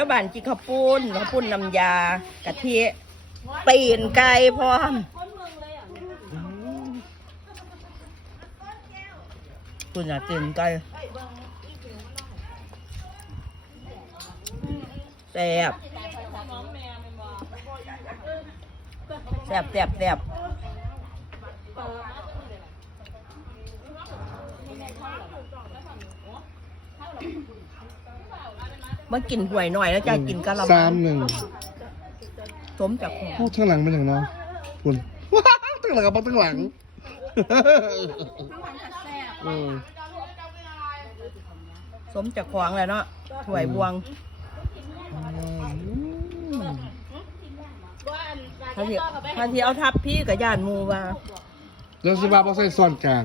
แล้วบ้านกินข้าวปุ้นข้าวปุ้นน้ำยากะทิตีนไก่พร้อมคุณอะตีนไก่แซ่บแซ่บแซ่บแซ่บ มากินหวยหน่อยแล้วจะกินกะละสามัมงหนึ่งสมจากของโอ้ทั้างหลังเป็นอย่างเนาะคุณตั้งหลังกับตั้งหลังเออสมจากของแล้วเนาะถวยบวงอืมถ้าที่ถ้าที่เอาทับพี่กับย่านหมูว่าแล้วสิบาบอกใส่ซ้อนกลาง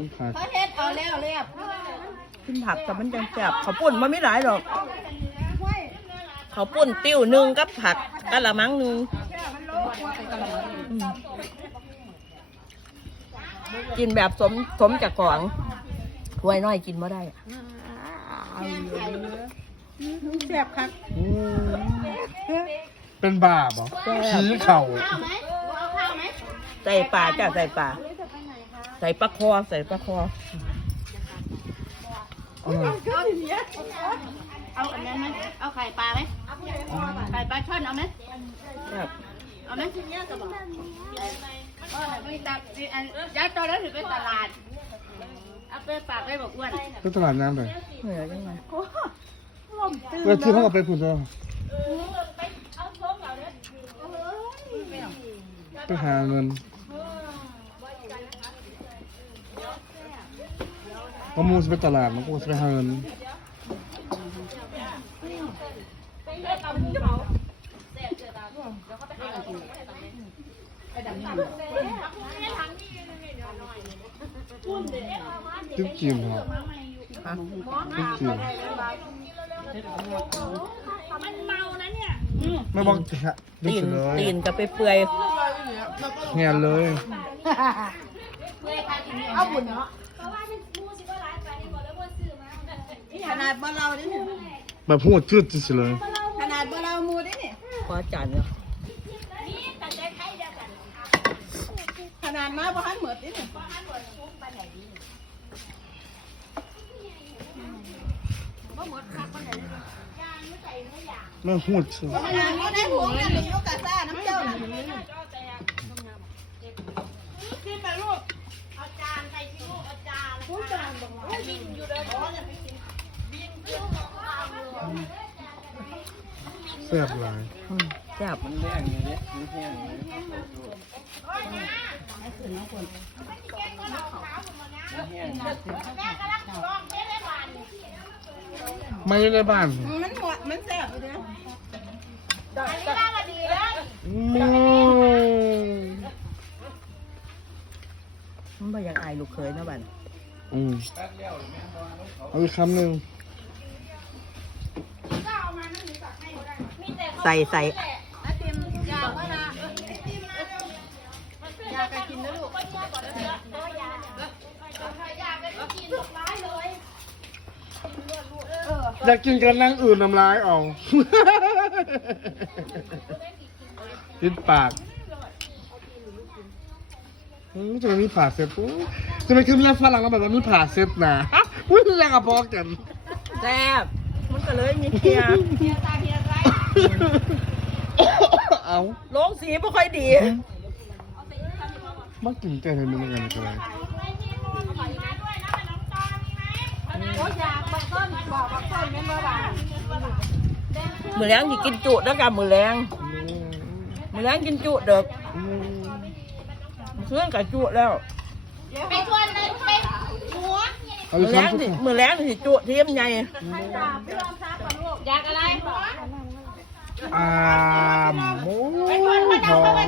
องขาดเขาเฮ็ดเอาแล้วเรียบขึ้นผักกับมันจังแซ่บเขาวปุ่นมันไม่หลายหรอกเขาวปุ่นติ้วหนึ่งกับผักกะละมังหนึ่งอืมกินแบบสมสมจากของถวยน้อยกินไม่ได้อะเสียบคักอืมเป็นบาปเหรอผีเข่าข้าวไหมเอาข้าวไหมใส่ปลาจ้ะใส่ปลา ใส่ปลาคอใส่ปลาคอเออเอาอันนั้นไหมเอาไข่ปลาไหมไข่ปลาช่อนเอาไหมครับเอาไหมเออไปตัดอันยัดตอนนั้นถือไปตลาดเอาไปฝากไว้บอกอ้วนก็ตลาดน้ำเลยเหนื่อยยังไงเออที่เขาเอาไปผุดเราไปหาเงิน พอมูจะไปตลาดมันก็จะไปหาเงินจิ๊บจีนเหรอฮะจิ๊บจีนไม่บอกจะฮะตีนเลยตีนกับไปเปื่อยเงียนเลยเอาบุญเนาะ ขนาดบ่เราดิเนี่ยแบบพูดชืดจิเลยขนาดบ่เรามูดิเนี่ยขอจานเนาะขนาดมาบ่ทันหมดดิเนี่ยไม่พูดชืดขนาดบ่ได้หัวเงินหนึ่งยกกะซ่า แซ่บหลายอืมแซ่บไม่ได้ในบ้านมันหมดมันแซ่บอยู่เด้อโม่มันบ่อยากอายลูกเคยนะบันอืมเอาอีกคำหนึ่ง ใส่ใส่อาติมยาก็นะยาก็กินนะลูกอยากกินกันนั่งอื่นน้ำลายเอาติดปากอืมจะไม่มีผ่าเซ็ตปุ๊บจะไม่ขึ้นเรื่องฝรั่งแล้วแบบว่ามีผ่าเซ็ตนะอุ้ยแรงกับพอกันแซ่บมันก็เลยมีเคียร์ เอาลงสีไม่ค่อยดี มากินแต่เห็นมันยังไงกันเลยโอ้ยาบักต้นบอกบักต้นแม่นบ่ล่ะมือแรงสิกินจุแล้วกันมือแรงมือแรงกินจุเด็กอืมเพื่อนกับจุแล้วไปชวนเลยไปหัวเอาไปมือช้แรอนงทุกสิคนมือแรงสิจุเทียมใหญ่อยากอะไร อ่าหมูทอง